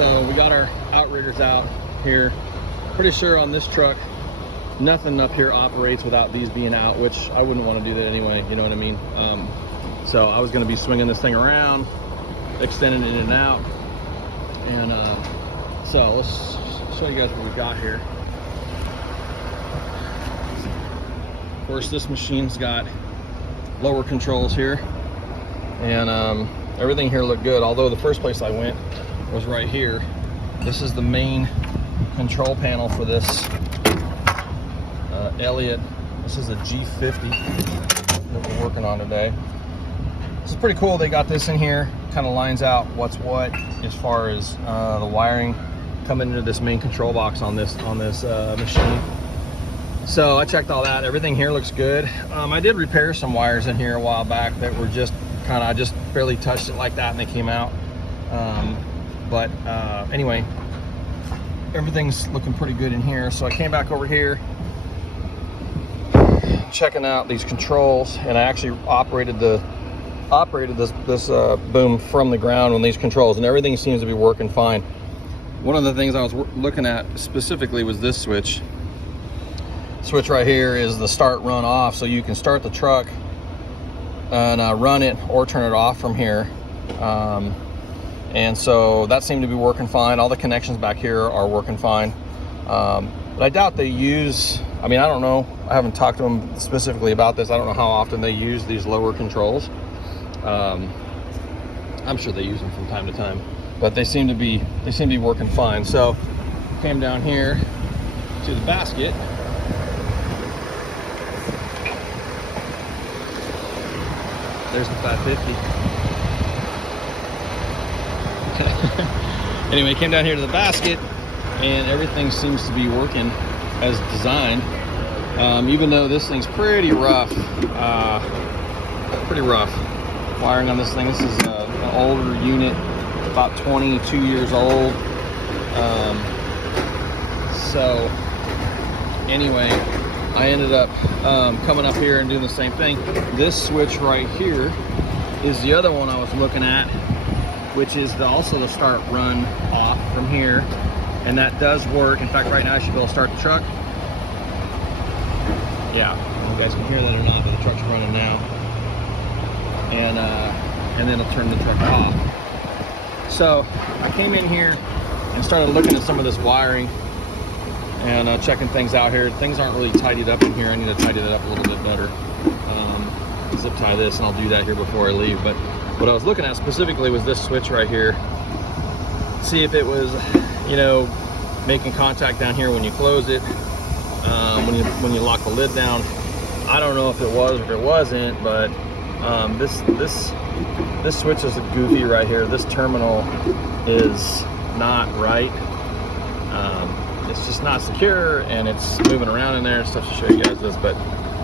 So we got our outriggers out here. Pretty sure on this truck, nothing up here operates without these being out, which I wouldn't want to do that anyway, you know what I mean? So I was going to be swinging this thing around, extending it in and out. And so let's show you guys what we got here. Of course, this machine's got lower controls here, and everything here looked good, although the first place I went was right here. This is the main control panel for this Elliott. This is a G50 that we're working on today. This is pretty cool. They got this in here, kind of lines out what's what as far as the wiring coming into this main control box on this machine. So I checked all that. Everything here looks good. I did repair some wires in here a while back that were just kind of, I just barely touched it like that and they came out. Anyway, everything's looking pretty good in here. So I came back over here, checking out these controls, and I actually operated this boom from the ground on these controls, and everything seems to be working fine. One of the things I was looking at specifically was this switch. Switch right here is the start run off, so you can start the truck and run it or turn it off from here. And so that seemed to be working fine. All the connections back here are working fine. But I doubt they use, I mean, I don't know. I haven't talked to them specifically about this. I don't know how often they use these lower controls. I'm sure they use them from time to time, but they seem to be working fine. So came down here to the basket. There's the 550. Anyway, came down here to the basket, and everything seems to be working as designed. Even though this thing's pretty rough. Wiring on this thing. This is an older unit, about 22 years old. So anyway, I ended up coming up here and doing the same thing. This switch right here is the other one I was looking at, which is also the start run off from here, and that does work. In fact, right now I should be able to start the truck. Yeah, you guys can hear that or not, but the truck's running now, and then it'll turn the truck off. So I came in here and started looking at some of this wiring and checking things out here. Things aren't really tidied up in here. I need to tidy that up a little bit better. Zip tie this, and I'll do that here before I leave. But what I was looking at specifically was this switch right here. See if it was, you know, making contact down here when you close it, when you lock the lid down. I don't know if it was or if it wasn't, but this switch is goofy right here. This terminal is not right. It's just not secure, and it's moving around in there and stuff. To show you guys this, but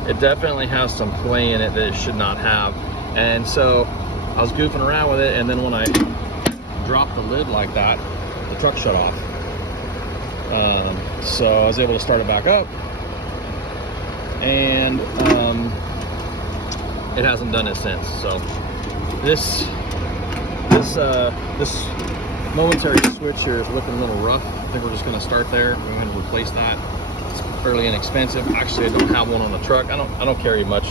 it definitely has some play in it that it should not have. And so I was goofing around with it, and then when I dropped the lid like that, the truck shut off. So I was able to start it back up, and it hasn't done it since. So this momentary switch here is looking a little rough. I think we're just going to start there. We're going to replace that. It's fairly inexpensive. Actually, I don't have one on the truck. I don't carry much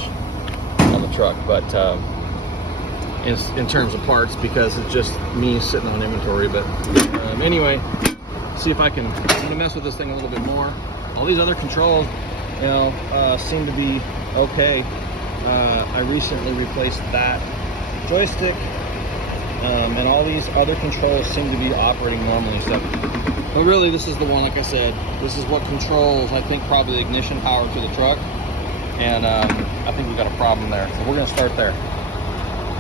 on the truck, but in terms of parts, because it's just me sitting on inventory. But anyway, see if I'm gonna mess with this thing a little bit more. All these other controls, you know, seem to be okay. I recently replaced that joystick, and all these other controls seem to be operating normally. So, but really, this is the one, like I said, this is what controls, I think, probably the ignition power to the truck, and I think we got a problem there. So we're gonna start there.